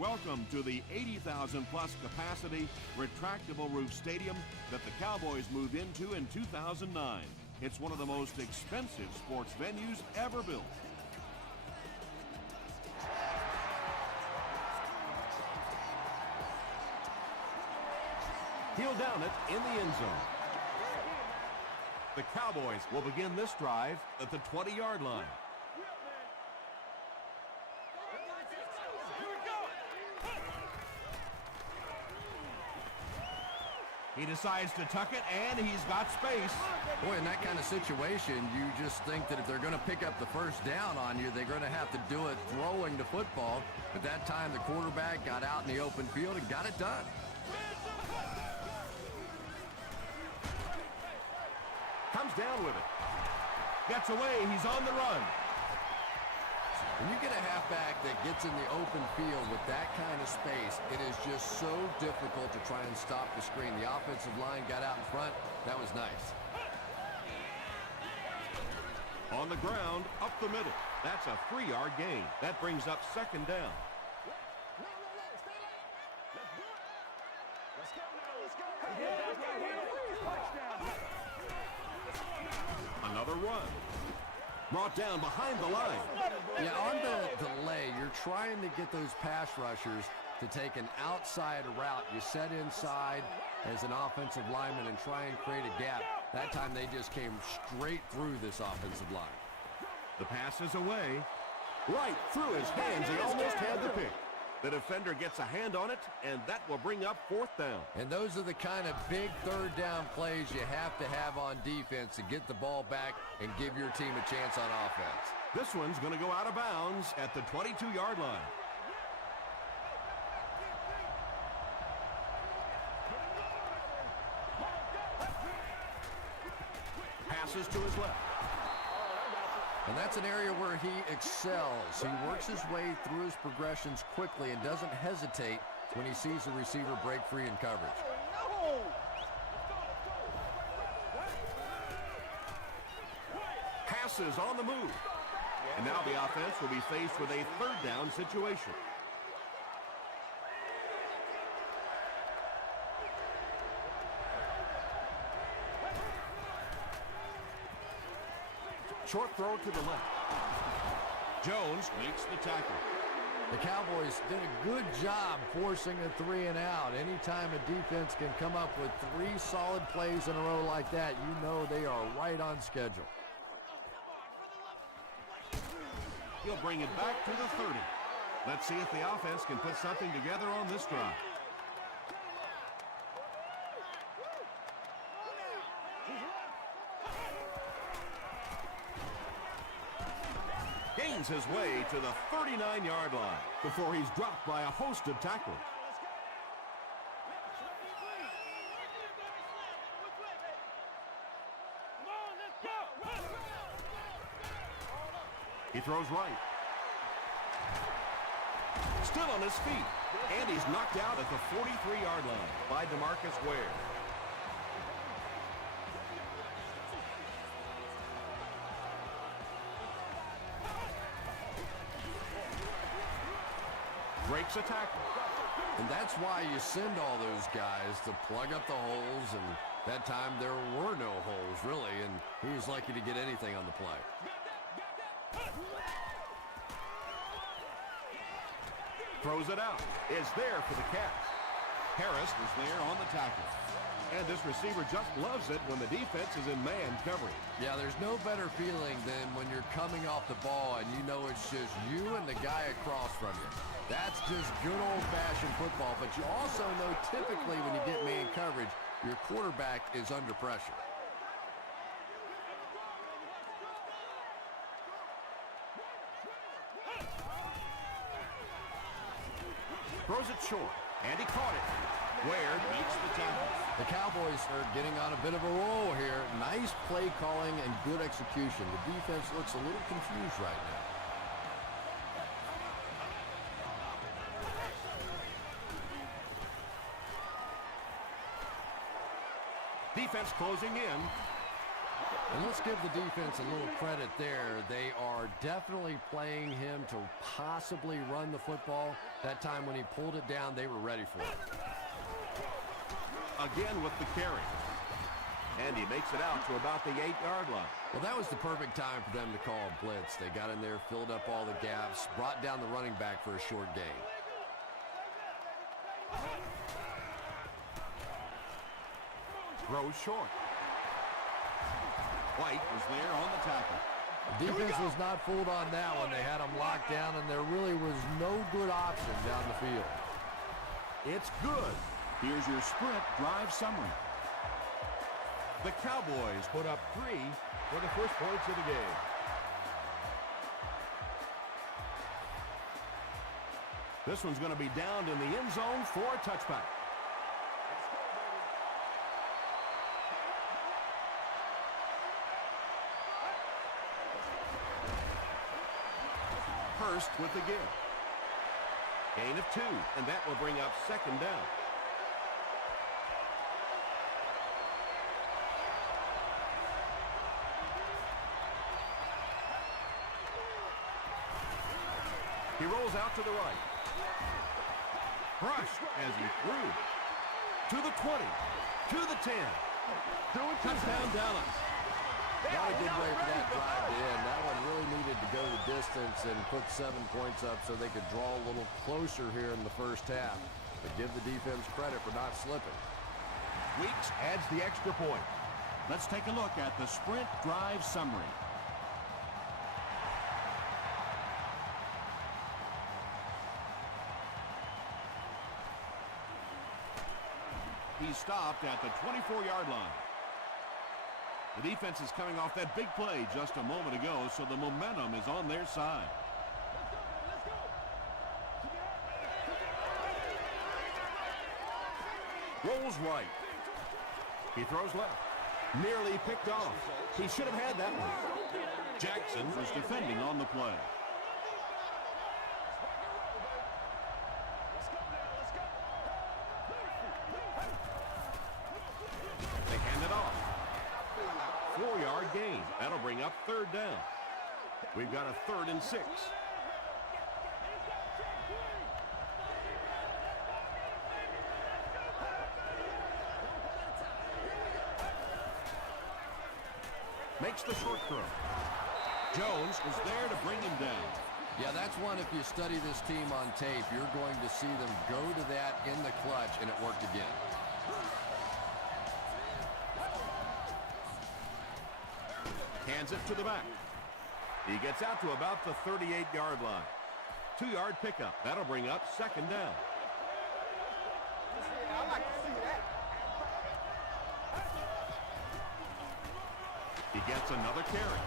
Welcome to the 80,000 plus capacity retractable roof stadium that the Cowboys moved into in 2009. It's one of the most expensive sports venues ever built. He'll down it in the end zone. The Cowboys will begin this drive at the 20-yard line. He decides to tuck it, and he's got space. Boy, in that kind of situation, you just think that if they're going to pick up the first down on you, they're going to have to do it throwing the football. But that time, the quarterback got out in the open field and got it done. Comes down with it. Gets away. He's on the run. When you get a halfback that gets in the open field with that kind of space, it is just so difficult to try and stop the screen. The offensive line got out in front. That was nice. On the ground, up the middle. That's a 3-yard gain. That brings up second down. Another run. Brought down behind the line. Yeah, on the delay, you're trying to get those pass rushers to take an outside route. You set inside as an offensive lineman and try and create a gap. That time they just came straight through this offensive line. The pass is away. Right through his hands. He almost had the pick. The defender gets a hand on it, and that will bring up fourth down. And those are the kind of big third down plays you have to have on defense to get the ball back and give your team a chance on offense. This one's going to go out of bounds at the 22-yard line. Passes to his left. And that's an area where he excels. He works his way through his progressions quickly and doesn't hesitate when he sees the receiver break free in coverage. Passes on the move. And now the offense will be faced with a third down situation. Short throw to the left. Jones makes the tackle. The Cowboys did a good job forcing a 3 and out. Anytime a defense can come up with 3 solid plays in a row like that, you know they are right on schedule. He'll bring it back to the 30. Let's see if the offense can put something together on this drive. Gains his way to the 39-yard line before he's dropped by a host of tacklers. He throws right. Still on his feet. And he's knocked out at the 43-yard line by DeMarcus Ware. Breaks a tackle. And that's why you send all those guys to plug up the holes, and that time there were no holes, really, and he was lucky to get anything on the play. Throws it out. It's there for the catch. Harris is there on the tackle. And this receiver just loves it when the defense is in man coverage. Yeah, there's no better feeling than when you're coming off the ball and you know it's just you and the guy across from you. That's just good old-fashioned football, but you also know typically when you get man coverage, your quarterback is under pressure. Throws it short, and he caught it. Ware beats the tackle. The Cowboys are getting on a bit of a roll here. Nice play calling and good execution. The defense looks a little confused right now. Defense closing in. And let's give the defense a little credit there. They are definitely playing him to possibly run the football. That time when he pulled it down, they were ready for it. Again with the carry. And he makes it out to about the 8-yard line. Well, that was the perfect time for them to call a blitz. They got in there, filled up all the gaps, brought down the running back for a short gain. Throws short. White was there on the tackle. The defense was not fooled on that one. They had him locked down, and there really was no good option down the field. It's good. Here's your sprint drive summary. The Cowboys put up 3 for the first points of the game. This one's going to be downed in the end zone for a touchback. Hurst with the give. Gain of 2, and that will bring up second down. He rolls out to the right. Brushed as he threw. To the 20. To the 10. Touchdown Dallas. Not a good way for that drive to end. That one really needed to go the distance and put 7 points up so they could draw a little closer here in the first half. But give the defense credit for not slipping. Weeks adds the extra point. Let's take a look at the sprint drive summary. He stopped at the 24-yard line. The defense is coming off that big play just a moment ago, so the momentum is on their side. Rolls right. He throws left. Nearly picked off. He should have had that one. Jackson was defending on the play. They hand it off. 4-yard gain. That'll bring up third down. We've got a 3rd and 6. Makes the short throw. Jones is there to bring him down. Yeah, that's one, if you study this team on tape, you're going to see them go to that in the clutch, and it worked again. Hands it to the back. He gets out to about the 38-yard line. 2-yard pickup. That'll bring up second down. He gets another carry.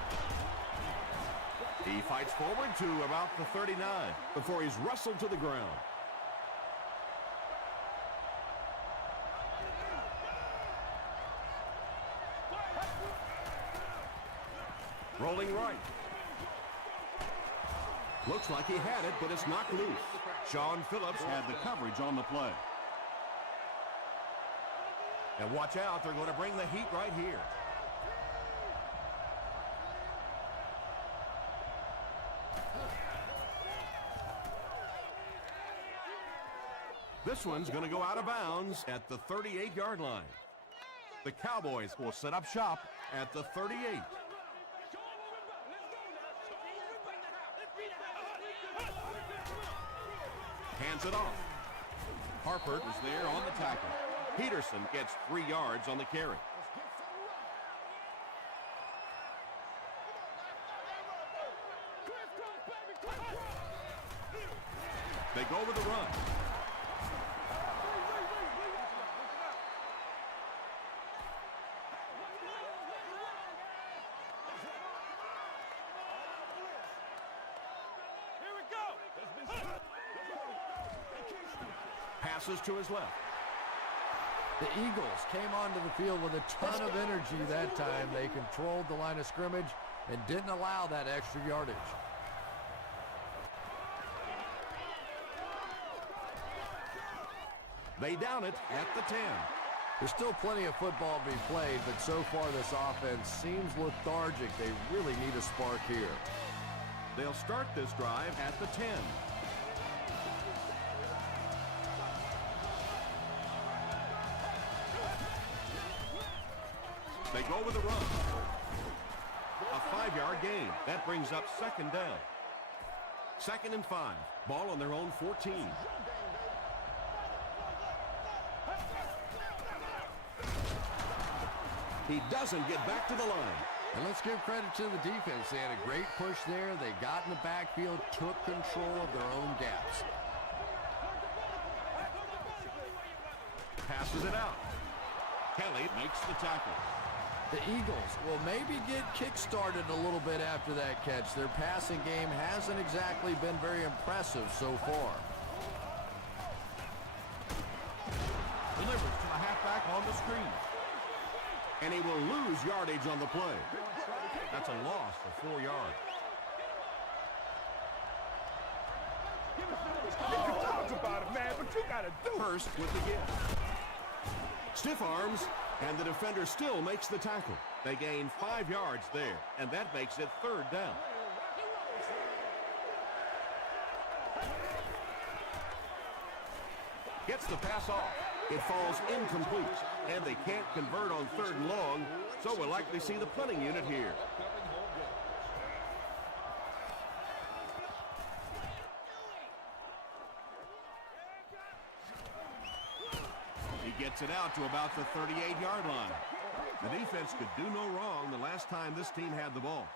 He fights forward to about the 39 before he's wrestled to the ground. Rolling right. Looks like he had it, but it's knocked loose. Sean Phillips had the coverage on the play. And watch out, they're going to bring the heat right here. This one's going to go out of bounds at the 38-yard line. The Cowboys will set up shop at the 38. Hands it off. Harper is there on the tackle. Peterson gets 3 yards on the carry. They go with the run. Passes to his left. The Eagles came onto the field with a ton of energy that time. They controlled the line of scrimmage and didn't allow that extra yardage. They down it at the 10. There's still plenty of football to be played, but so far this offense seems lethargic. They really need a spark here. They'll start this drive at the 10. They go with a run. A 5-yard gain. That brings up second down. 2nd and 5. Ball on their own 14. He doesn't get back to the line. And let's give credit to the defense. They had a great push there. They got in the backfield, took control of their own gaps. Passes it out. Kelly makes the tackle. The Eagles will maybe get kick-started a little bit after that catch. Their passing game hasn't exactly been very impressive so far. Delivers to the halfback on the screen. And he will lose yardage on the play. That's a loss of 4 yards. You can talk about it, man, but you gotta do it. First with the give. Stiff arms, and the defender still makes the tackle. They gain 5 yards there, and that makes it 3rd down. Gets the pass off. It falls incomplete, and they can't convert on 3rd and long, so we'll likely see the punting unit here. He gets it out to about the 38-yard line. The defense could do no wrong the last time this team had the ball.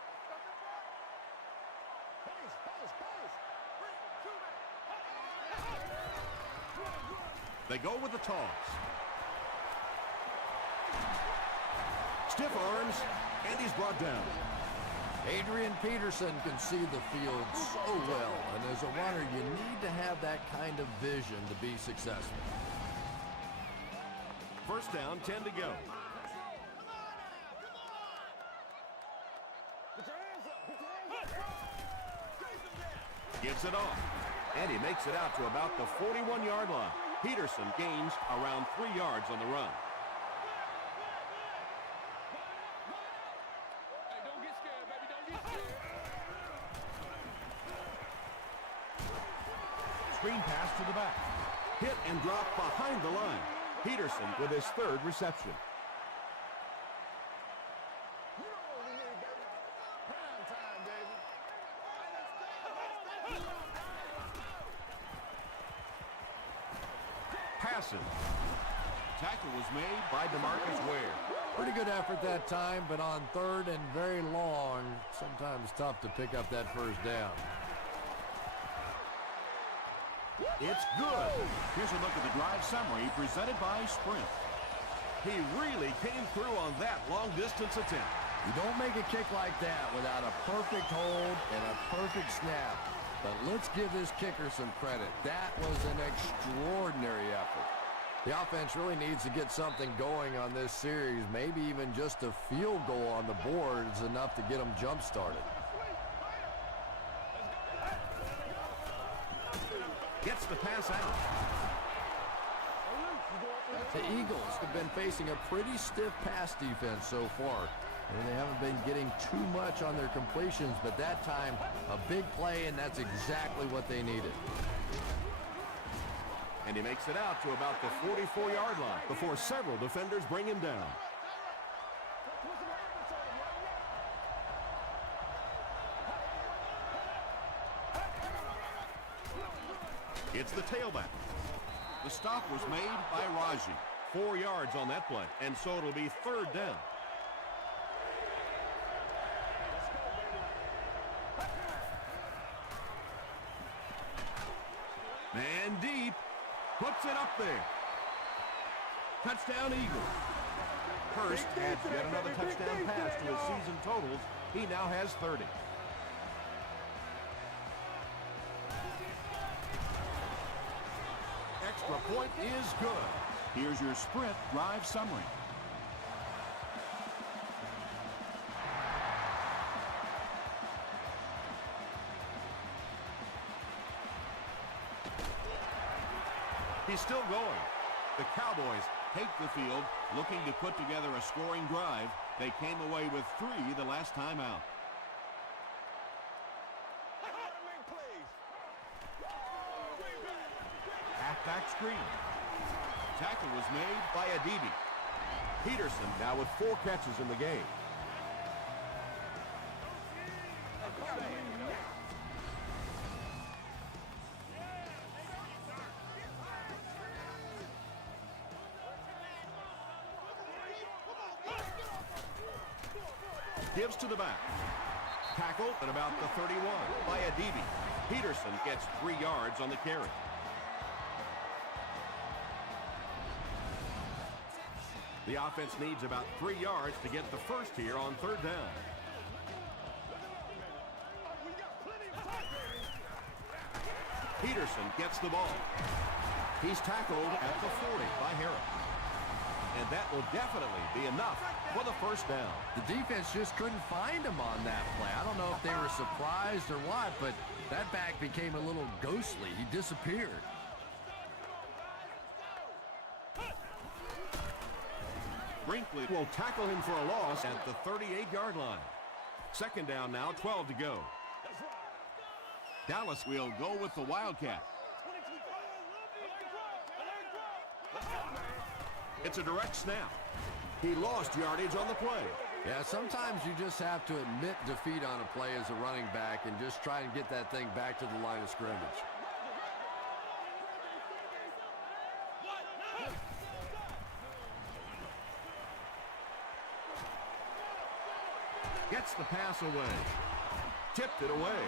They go with the toss. Stiff arms, and he's brought down. Adrian Peterson can see the field so well, and as a runner, you need to have that kind of vision to be successful. 1st down, 10 to go. Gives it off, and he makes it out to about the 41-yard line. Peterson gains around 3 yards on the run. Hey, don't get scared, baby. Don't get scared. Screen pass to the back. Hit and drop behind the line. Peterson with his 3rd reception. You know what we need, baby. Prime time, baby. Passing. Tackle was made by DeMarcus Ware. Pretty good effort that time, but on 3rd and very long, sometimes tough to pick up that 1st down. It's good. Here's a look at the drive summary presented by Sprint. He really came through on that long-distance attempt. You don't make a kick like that without a perfect hold and a perfect snap. But let's give this kicker some credit. That was an extraordinary effort. The offense really needs to get something going on this series. Maybe even just a field goal on the board is enough to get them jump-started. Gets the pass out. The Eagles have been facing a pretty stiff pass defense so far. And they haven't been getting too much on their completions, but that time, a big play, and that's exactly what they needed. And he makes it out to about the 44-yard line before several defenders bring him down. It's the tailback. The stop was made by Raji. 4 yards on that play, and so it'll be 3rd down. Man deep, puts it up there. Touchdown Eagles. Hurst adds yet another touchdown pass to his season totals. He now has 30. Extra point is good. Here's your Sprint drive summary. He's still going. The Cowboys take the field, looking to put together a scoring drive. They came away with 3 the last time out. Halfback screen. Tackle was made by Adibi. Peterson now with 4 catches in the game. Gives to the back. Tackled at about the 31 by Adibi. Peterson gets 3 yards on the carry. The offense needs about 3 yards to get the first here on 3rd down. Peterson gets the ball. He's tackled at the 40 by Harris. And that will definitely be enough for the first down. The defense just couldn't find him on that play. I don't know if they were surprised or what, but that back became a little ghostly. He disappeared. Brinkley will tackle him for a loss at the 38-yard line. 2nd down now, 12 to go. Dallas will go with the Wildcat. It's a direct snap. He lost yardage on the play. Yeah, sometimes you just have to admit defeat on a play as a running back and just try and get that thing back to the line of scrimmage. Gets the pass away. Tipped it away.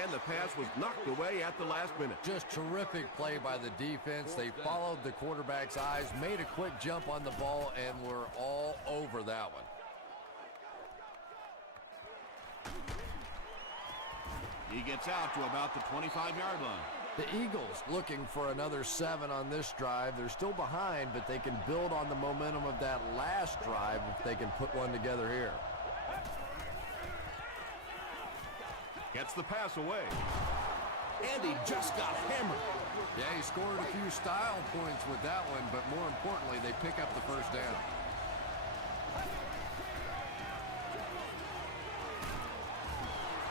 And the pass was knocked away at the last minute. Just terrific play by the defense. They followed the quarterback's eyes, made a quick jump on the ball, and were all over that one. He gets out to about the 25-yard line. The Eagles looking for another 7 on this drive. They're still behind, but they can build on the momentum of that last drive if they can put one together here. Gets the pass away. And he just got hammered. Yeah, he scored a few style points with that one, but more importantly, they pick up the first down.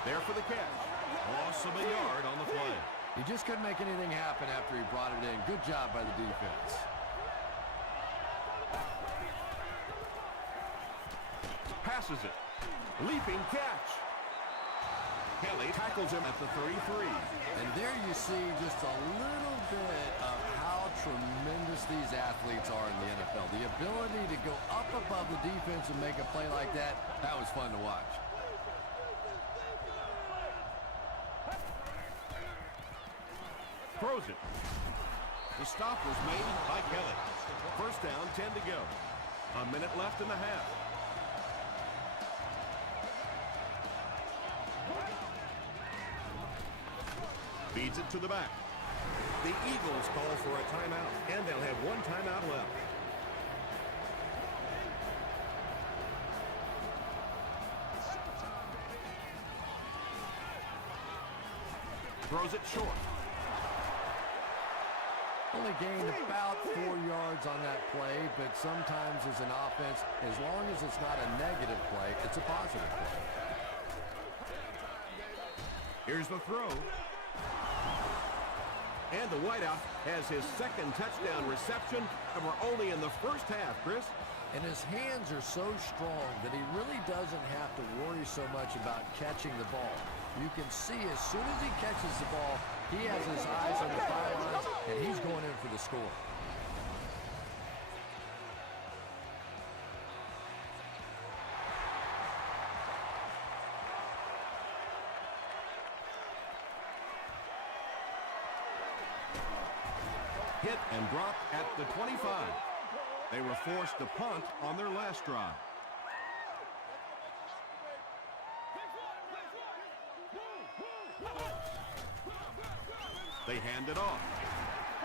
There for the catch. Loss of a yard on the play. He just couldn't make anything happen after he brought it in. Good job by the defense. Passes it. Leaping catch. Kelly tackles him at the 33. And there you see just a little bit of how tremendous these athletes are in the NFL. The ability to go up above the defense and make a play like that, that was fun to watch. Throws it. The stop was made by Kelly. First down, 10 to go. A minute left in the half. Feeds it to the back. The Eagles call for a timeout, and they'll have 1 timeout left. Throws it short. Only gained about 4 yards on that play, but sometimes as an offense, as long as it's not a negative play, it's a positive play. Here's the throw. And the wideout has his 2nd touchdown reception, and we're only in the first half, Chris. And his hands are so strong that he really doesn't have to worry so much about catching the ball. You can see as soon as he catches the ball, he has his eyes on the sidelines, and he's going in for the score. Hit and drop at the 25. They were forced to punt on their last drive. They hand it off.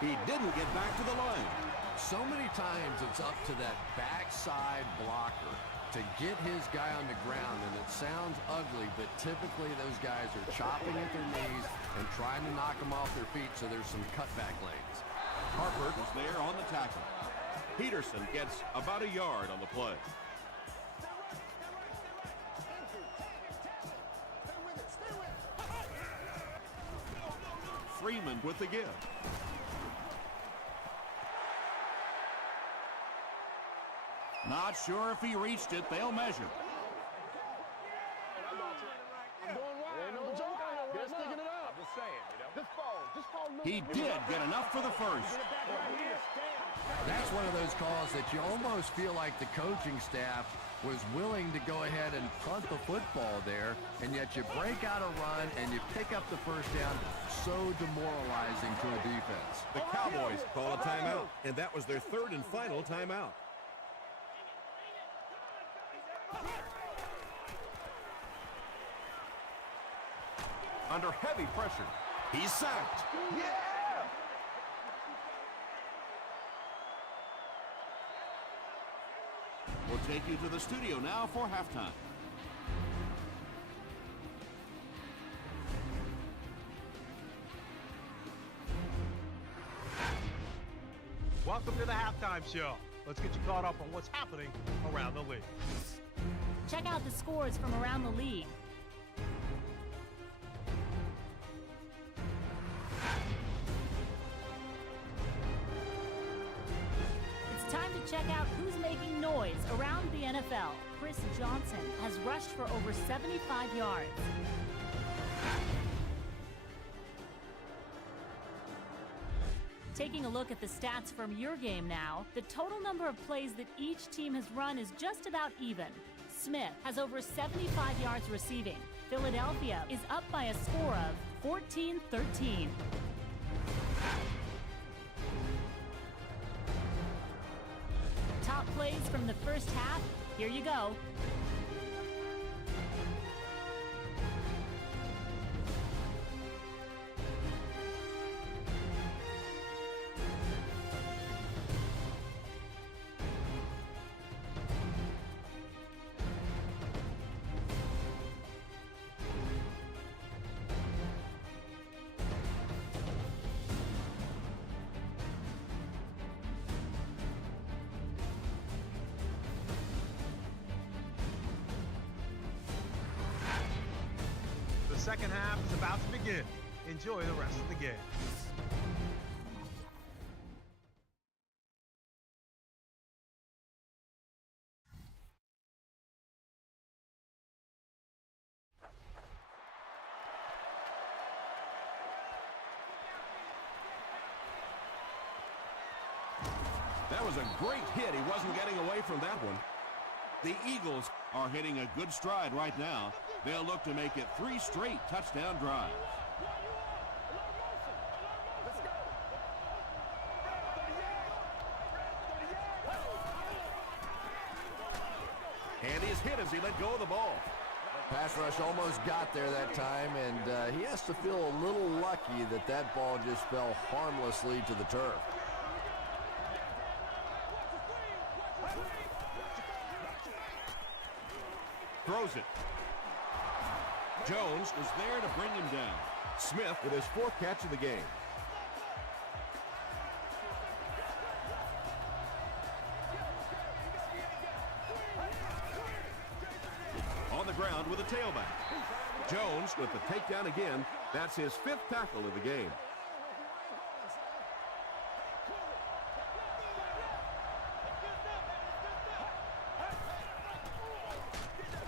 He didn't get back to the line. So many times it's up to that backside blocker to get his guy on the ground, and it sounds ugly, but typically those guys are chopping at their knees and trying to knock them off their feet, so there's some cutback lanes. Harper was there on the tackle. Peterson gets about a yard on the play. Freeman with the give. Not sure if he reached it. They'll measure. He did get enough for the first. That's one of those calls that you almost feel like the coaching staff was willing to go ahead and punt the football there, and yet you break out a run and you pick up the first down. So demoralizing to a defense. The Cowboys call a timeout, and that was their third and final timeout. Under heavy pressure, he's sacked. Yeah! We'll take you to the studio now for halftime. Welcome to the halftime show. Let's get you caught up on what's happening around the league. Check out the scores from around the league. It's time to check out who's making noise around the NFL. Chris Johnson has rushed for over 75 yards. Taking a look at the stats from your game now, the total number of plays that each team has run is just about even. Smith has over 75 yards receiving. Philadelphia is up by a score of 14-13. Top plays from the first half, here you go. The second half is about to begin. Enjoy the rest of the game. That was a great hit. He wasn't getting away from that one. The Eagles are hitting a good stride right now. They'll look to make it 3 straight touchdown drives. And he's hit as he let go of the ball. Pass rush almost got there that time, and he has to feel a little lucky that that ball just fell harmlessly to the turf. Throws it. Jones was there to bring him down. Smith with his 4th catch of the game. On the ground with a tailback. Jones with the takedown again. That's his 5th tackle of the game.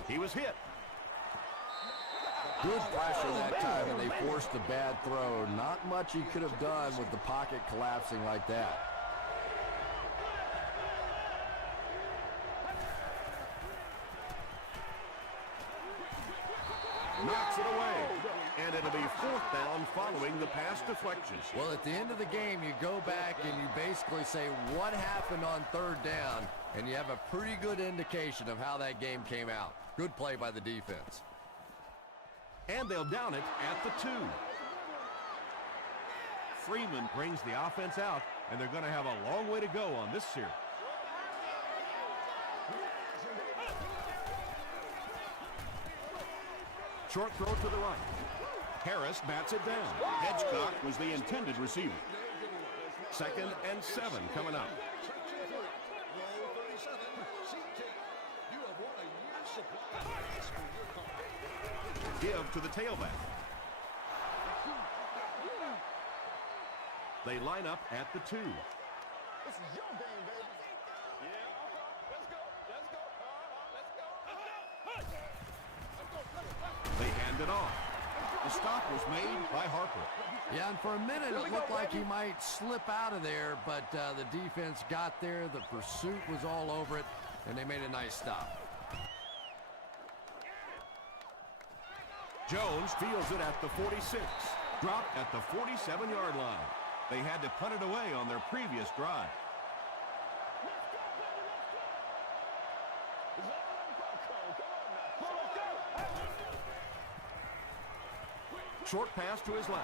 He was hit. Good pressure that time, and they forced a bad throw. Not much he could have done with the pocket collapsing like that. Knocks it away. And it'll be 4th down following the pass deflection. Well, at the end of the game, you go back and you basically say what happened on 3rd down, and you have a pretty good indication of how that game came out. Good play by the defense. And they'll down it at the 2. Freeman brings the offense out, and they're going to have a long way to go on this series. Short throw to the right. Harris bats it down. Hedgecock was the intended receiver. 2nd and 7 coming up. give to the tailback. They line up at the 2. This is your game, baby. They hand it off. The stop was made by Harper. Yeah, and for a minute it looked like he might slip out of there, but the defense got there. The pursuit was all over it, and they made a nice stop. Jones fields it at the 46. Dropped at the 47-yard line. They had to punt it away on their previous drive. Short pass to his left.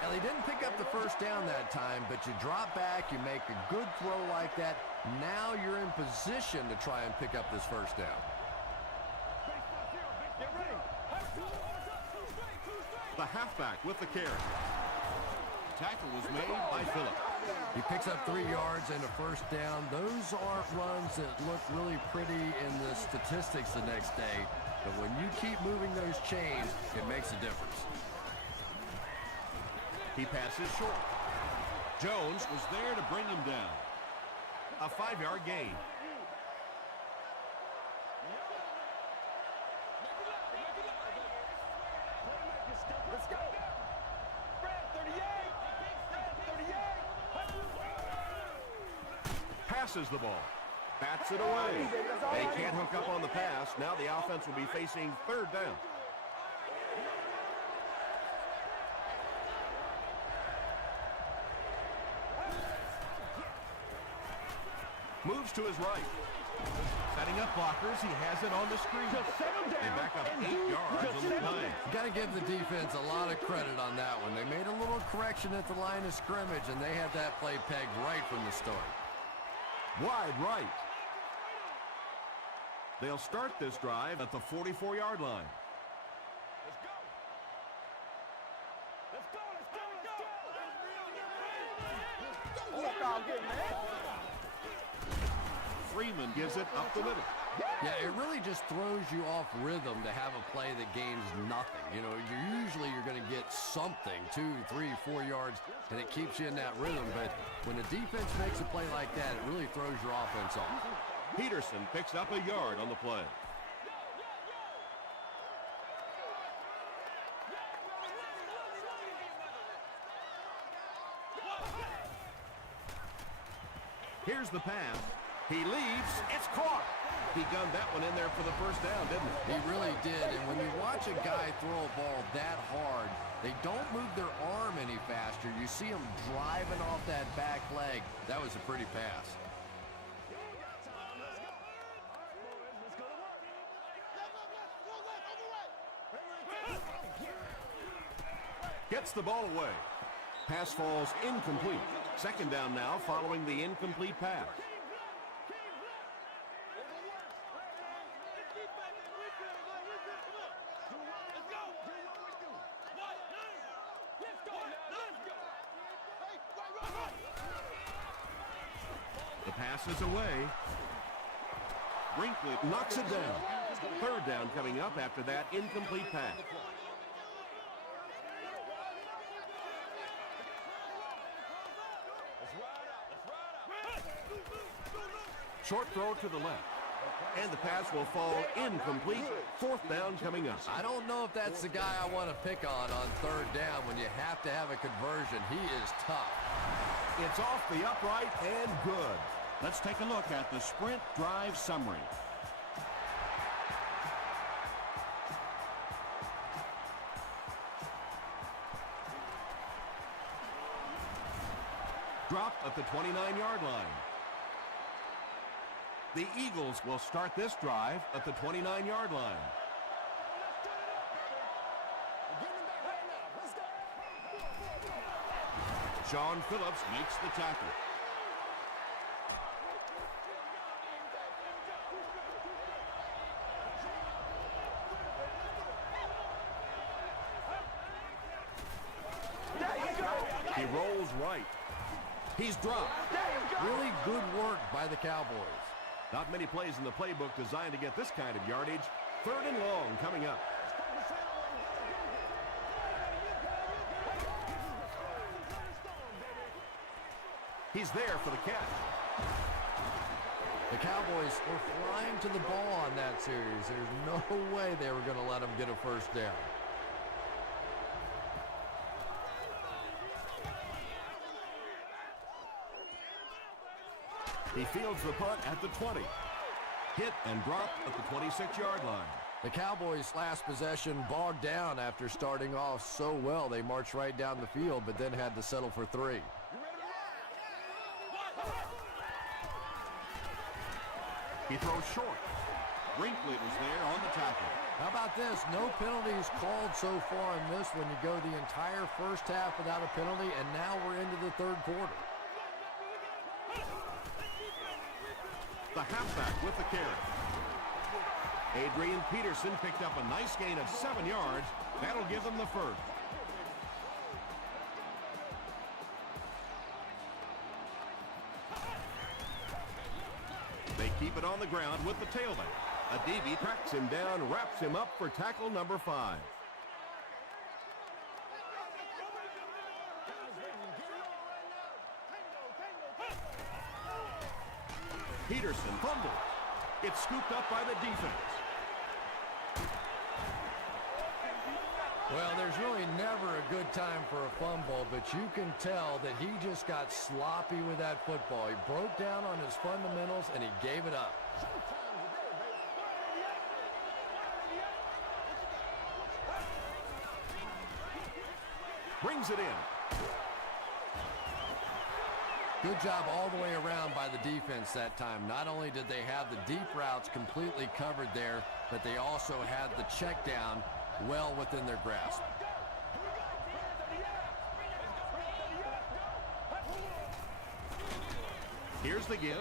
Well, he didn't pick up the first down that time, but you drop back, you make a good throw like that. Now you're in position to try and pick up this first down. The halfback with the carry. Tackle was made by Phillips. He picks up 3 yards and a first down. Those aren't runs that look really pretty in the statistics the next day, but when you keep moving those chains, it makes a difference. He passes short. Jones was there to bring him down. A 5-yard gain. Let's go. Brad, 38. Brad, 38. Passes the ball. Bats it away. They can't hook up on the pass. Now the offense will be facing 3rd down. Moves to his right. Setting up blockers. He has it on the screen. They back up 8 yards on the play. Got to give the defense a lot of credit on that one. They made a little correction at the line of scrimmage, and they had that play pegged right from the start. Wide right. They'll start this drive at the 44-yard line. Let's go. Let's go. Let's go. Let's go. Freeman gives it up the middle. Yeah, it really just throws you off rhythm to have a play that gains nothing. You know, you're going to get something, 2, 3, 4 yards, and it keeps you in that rhythm. But when the defense makes a play like that, it really throws your offense off. Peterson picks up a yard on the play. Here's the pass. He leaves. It's caught. He gunned that one in there for the first down, didn't he? He really did. And when you watch a guy throw a ball that hard, they don't move their arm any faster. You see him driving off that back leg. That was a pretty pass. Gets the ball away. Pass falls incomplete. 2nd down now following the incomplete pass. The pass is away. Brinkley knocks it down. 3rd down coming up after that incomplete pass. Short throw to the left. And the pass will fall incomplete. 4th down coming up. I don't know if that's the guy I want to pick on 3rd down when you have to have a conversion. He is tough. It's off the upright and good. Let's take a look at the sprint drive summary. Dropped at the 29-yard line. The Eagles will start this drive at the 29-yard line. Sean Phillips makes the tackle. He rolls right. He's dropped. Really good work by the Cowboys. Not many plays in the playbook designed to get this kind of yardage. 3rd and long coming up. He's there for the catch. The Cowboys were flying to the ball on that series. There's no way they were going to let them get a first down. He fields the punt at the 20. Hit and drop at the 26-yard line. The Cowboys' last possession bogged down after starting off so well. They marched right down the field, but then had to settle for 3. He throws short. Brinkley was there on the tackle. How about this? No penalties called so far in this when you go the entire first half without a penalty, and now we're into the 3rd quarter. The halfback with the carry. Adrian Peterson picked up a nice gain of 7 yards. That'll give them the first. They keep it on the ground with the tailback. A DB tracks him down, wraps him up for tackle number 5. Peterson fumbles. It's scooped up by the defense. Well, there's really never a good time for a fumble, but you can tell that he just got sloppy with that football. He broke down on his fundamentals, and he gave it up. Brings it in. Good job all the way around by the defense that time. Not only did they have the deep routes completely covered there, but they also had the check down well within their grasp. Here's the give.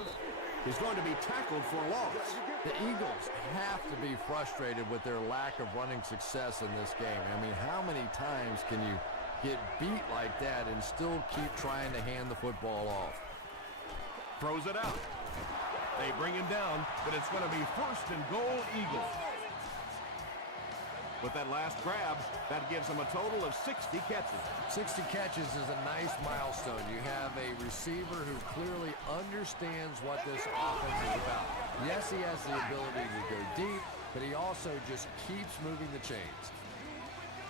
He's going to be tackled for a loss. The Eagles have to be frustrated with their lack of running success in this game. I mean, how many times can you get beat like that and still keep trying to hand the football off? Throws it out. They bring him down, but it's going to be 1st and goal, Eagles. With that last grab, that gives them a total of 60 catches. 60 catches is a nice milestone. You have a receiver who clearly understands what this offense is about. Yes, he has the ability to go deep, but he also just keeps moving the chains.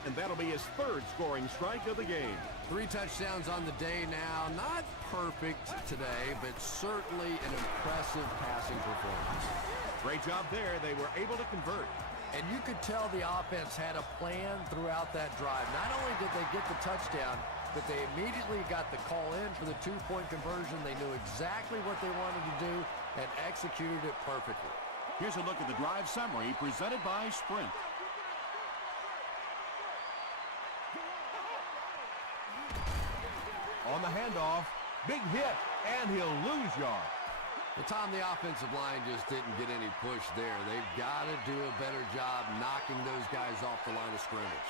And that'll be his 3rd scoring strike of the game. 3 touchdowns on the day now. Not perfect today, but certainly an impressive passing performance. Great job there. They were able to convert. And you could tell the offense had a plan throughout that drive. Not only did they get the touchdown, but they immediately got the call in for the 2-point conversion. They knew exactly what they wanted to do and executed it perfectly. Here's a look at the drive summary presented by Sprint. On the handoff, big hit, and he'll lose yards. Well, Tom, the offensive line just didn't get any push there. They've got to do a better job knocking those guys off the line of scrimmage.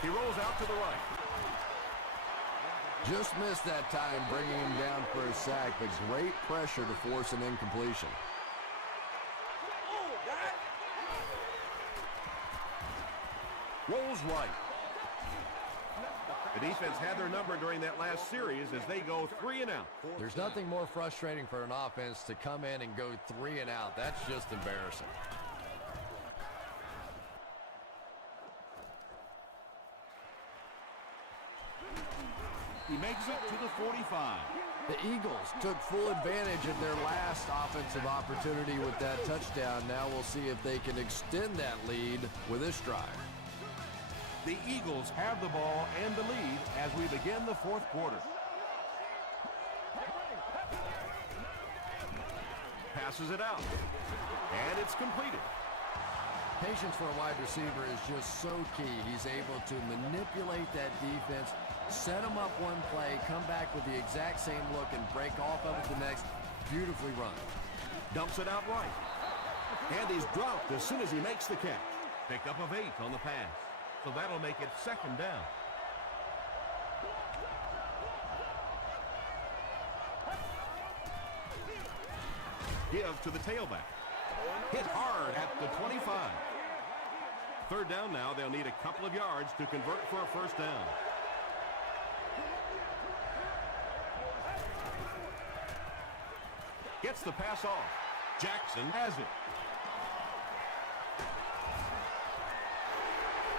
He rolls out to the right. Just missed that time, bringing him down for a sack, but great pressure to force an incompletion. Rolls right. The defense had their number during that last series as they go 3 and out. There's nothing more frustrating for an offense to come in and go 3 and out. That's just embarrassing. He makes it to the 45. The Eagles took full advantage of their last offensive opportunity with that touchdown. Now we'll see if they can extend that lead with this drive. The Eagles have the ball and the lead as we begin the 4th quarter. Passes it out, and it's completed. Patience for a wide receiver is just so key. He's able to manipulate that defense, set them up one play, come back with the exact same look, and break off of it the next. Beautifully run. Dumps it out right. And he's dropped as soon as he makes the catch. Pickup of 8 on the pass. So that'll make it 2nd down. Give to the tailback. Hit hard at the 25. Third down now. They'll need a couple of yards to convert for a first down. Gets the pass off. Jackson has it.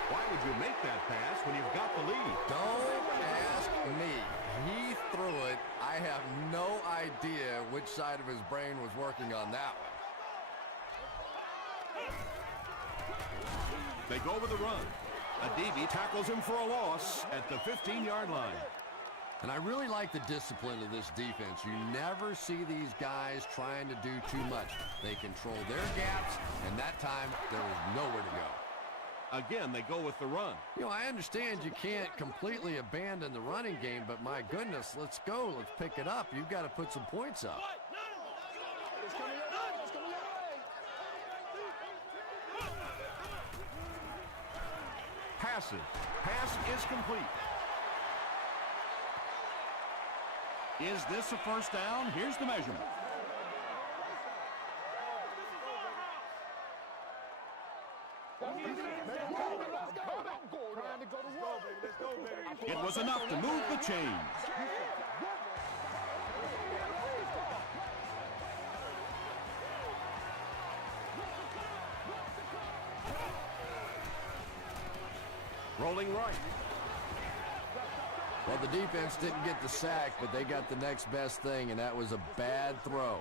Why would you make that pass when you've got the lead? Don't ask me. He threw it. I have no idea which side of his brain was working on that one. They go with the run. Adibi tackles him for a loss at the 15-yard line. And I really like the discipline of this defense. You never see these guys trying to do too much. They control their gaps, and that time there was nowhere to go. Again, they go with the run. You know, I understand you can't completely abandon the running game, but my goodness, let's go. Let's pick it up. You've got to put some points up. It's coming your way. It's coming your way. Passes. Pass is complete. Is this a first down? Here's the measurement. It was enough to move the chains. Rolling right. Well, the defense didn't get the sack, but they got the next best thing, and that was a bad throw.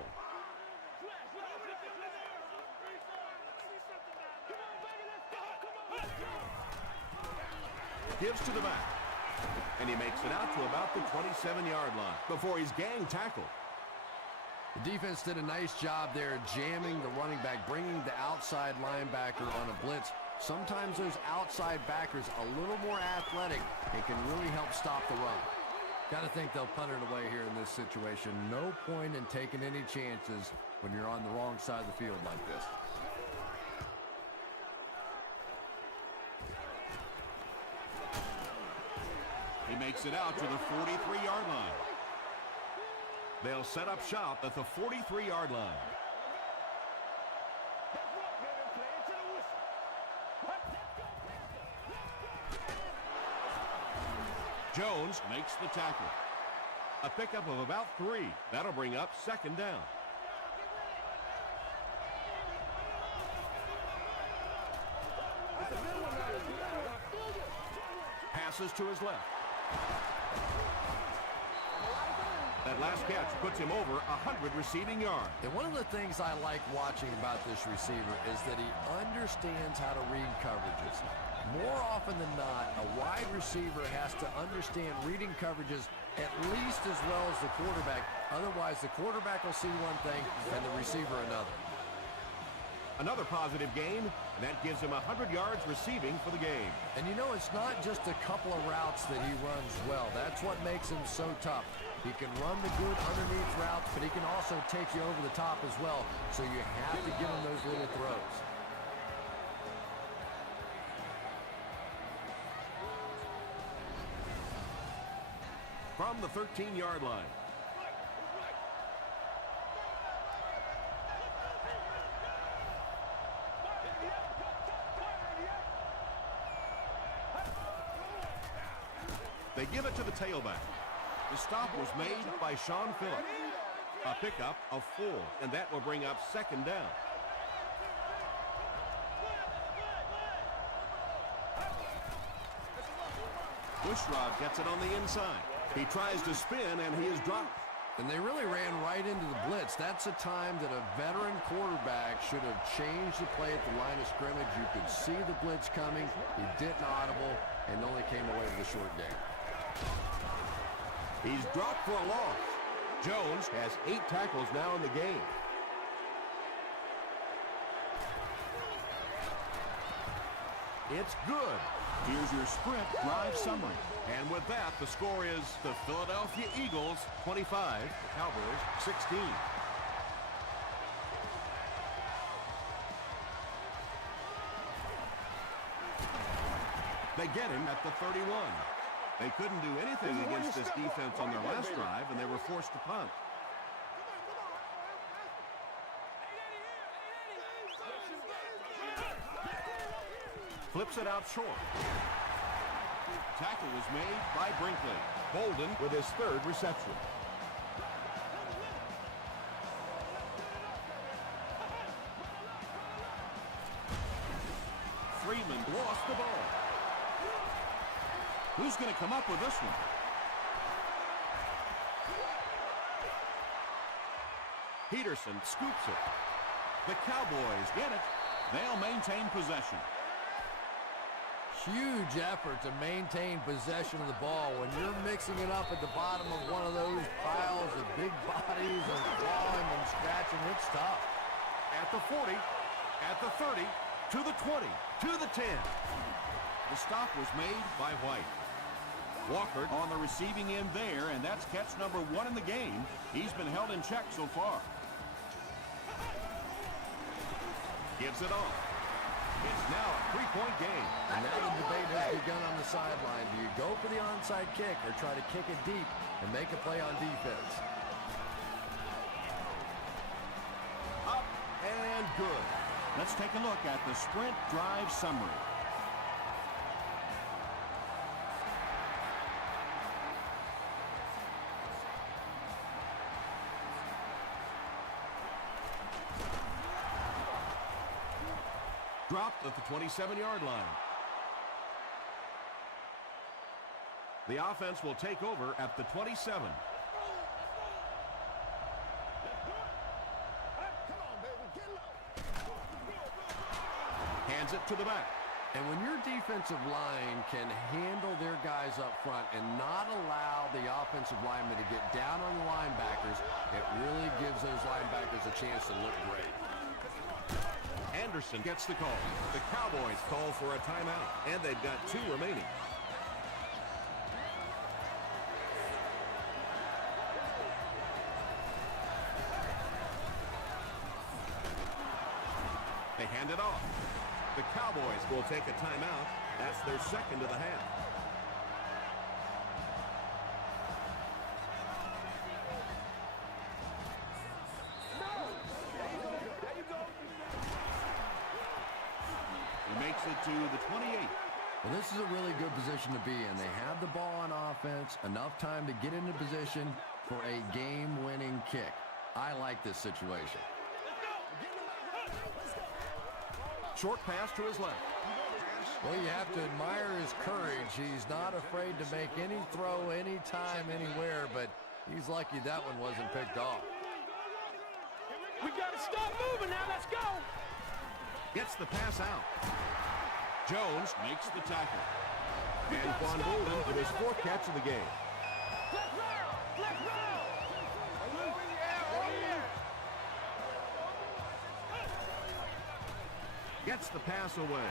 Gives to the back. And he makes it out to about the 27-yard line before he's gang tackled. The defense did a nice job there jamming the running back, bringing the outside linebacker on a blitz. Sometimes those outside backers a little more athletic and can really help stop the run. Got to think they'll punt it away here in this situation. No point in taking any chances when you're on the wrong side of the field like this. He makes it out to the 43-yard line. They'll set up shop at the 43-yard line. Jones makes the tackle. A pickup of about 3. That'll bring up second down. Passes to his left. That last catch puts him over 100 receiving yards. And one of the things I like watching about this receiver is that he understands how to read coverages. More often than not, a wide receiver has to understand reading coverages at least as well as the quarterback. Otherwise, the quarterback will see one thing and the receiver another. Another positive gain, and that gives him 100 yards receiving for the game. And you know, it's not just a couple of routes that he runs well. That's what makes him so tough. He can run the good underneath routes, but he can also take you over the top as well. So you have to give him those little throws. From the 13-yard line. They give it to the tailback. The stop was made by Sean Phillips. A pickup of 4, and that will bring up second down. Bushrod gets it on the inside. He tries to spin, and he is dropped. And they really ran right into the blitz. That's a time that a veteran quarterback should have changed the play at the line of scrimmage. You could see the blitz coming. He didn't audible and only came away with a short gain. He's dropped for a loss. Jones has 8 tackles now in the game. It's good. Here's your sprint drive summary. And with that, the score is the Philadelphia Eagles 25, the Cowboys 16. They get him at the 31. They couldn't do anything against this defense on their last drive, and they were forced to punt. Flips it out short. Tackle was made by Brinkley. Bolden with his third reception. Freeman lost the ball. Who's going to come up with this one? Peterson scoops it. The Cowboys get it. They'll maintain possession. Huge effort to maintain possession of the ball. When you're mixing it up at the bottom of one of those piles of big bodies and clawing and scratching, it's tough. At the 40, at the 30, to the 20, to the 10. The stop was made by White. Walker on the receiving end there, and that's catch number 1 in the game. He's been held in check so far. Gives it off. It's now a 3-point game. And now the debate has begun on the sideline. Do you go for the onside kick or try to kick it deep and make a play on defense? Up and good. Let's take a look at the sprint drive summary. Dropped at the 27-yard line. The offense will take over at the 27. Hands it to the back. And when your defensive line can handle their guys up front and not allow the offensive linemen to get down on the linebackers, it really gives those linebackers a chance to look great. Anderson gets the call. The Cowboys call for a timeout, and they've got 2 remaining. They hand it off. The Cowboys will take a timeout. That's their second of the half. He makes it to the 28. Well, this is a really good position to be in. They have the ball on offense, enough time to get into position for a game-winning kick. I like this situation. Short pass to his left. Well, you have to admire his courage. He's not afraid to make any throw, anytime, anywhere, but he's lucky that one wasn't picked off. We got to stop moving now. Let's go. Gets the pass out. Jones makes the tackle. Anquan Bolden with his 4th catch of the game. Let's roll. Let's roll. Gets the pass away.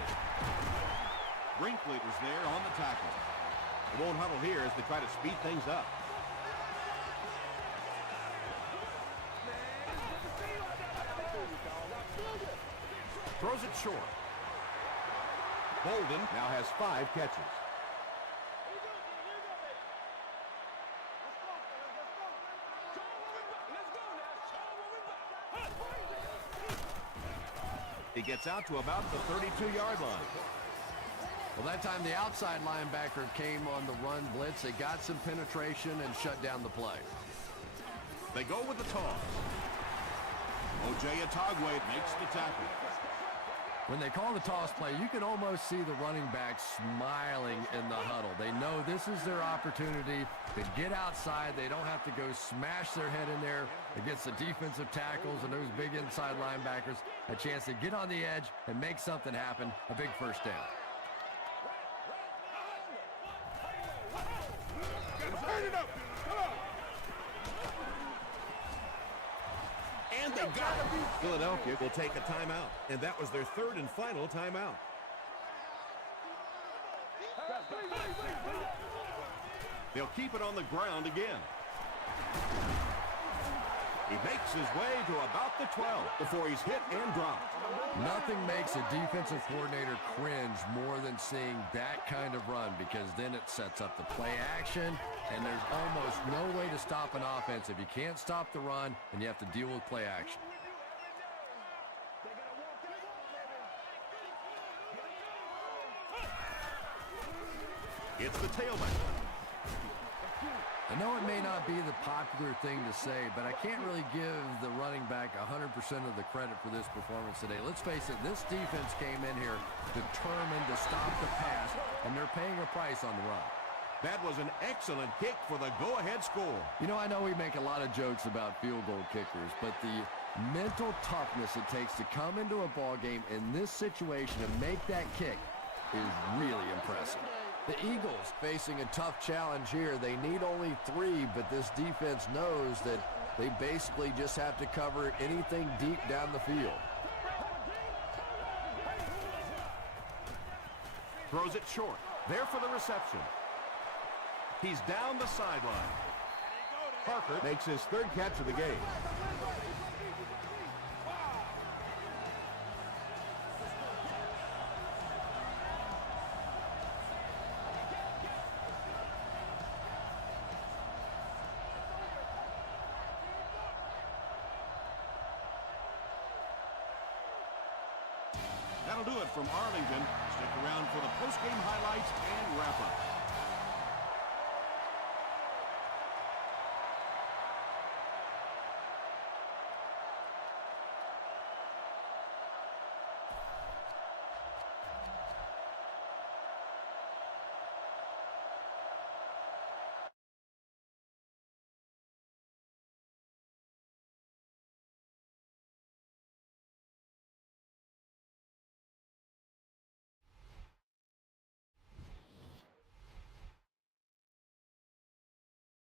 Brinkley was there on the tackle. They won't huddle here as they try to speed things up. Throws it short. Bolden now has 5 catches. He gets out to about the 32-yard line. Well, that time the outside linebacker came on the run blitz. They got some penetration and shut down the play. They go with the toss. O.J. Atogwe makes the tackle. When they call the toss play, you can almost see the running back smiling in the huddle. They know this is their opportunity to get outside. They don't have to go smash their head in there against the defensive tackles and those big inside linebackers. A chance to get on the edge and make something happen, a big first down. And they got it. Philadelphia will take a timeout, and that was their 3rd and final timeout. They'll keep it on the ground again. He makes his way to about the 12 before he's hit and dropped. Nothing makes a defensive coordinator cringe more than seeing that kind of run, because then it sets up the play action, and there's almost no way to stop an offense. If you can't stop the run, then you have to deal with play action. It's the tailback. I know it may not be the popular thing to say, but I can't really give the running back 100% of the credit for this performance today. Let's face it, this defense came in here determined to stop the pass, and they're paying a price on the run. That was an excellent kick for the go-ahead score. You know, I know we make a lot of jokes about field goal kickers, but the mental toughness it takes to come into a ball game in this situation and make that kick is really impressive. The Eagles facing a tough challenge here. They need only 3, but this defense knows that they basically just have to cover anything deep down the field. Throws it short. There for the reception. He's down the sideline. Parker makes his 3rd catch of the game. That'll do it from Arlington. Stick around for the post-game highlights and wrap-up.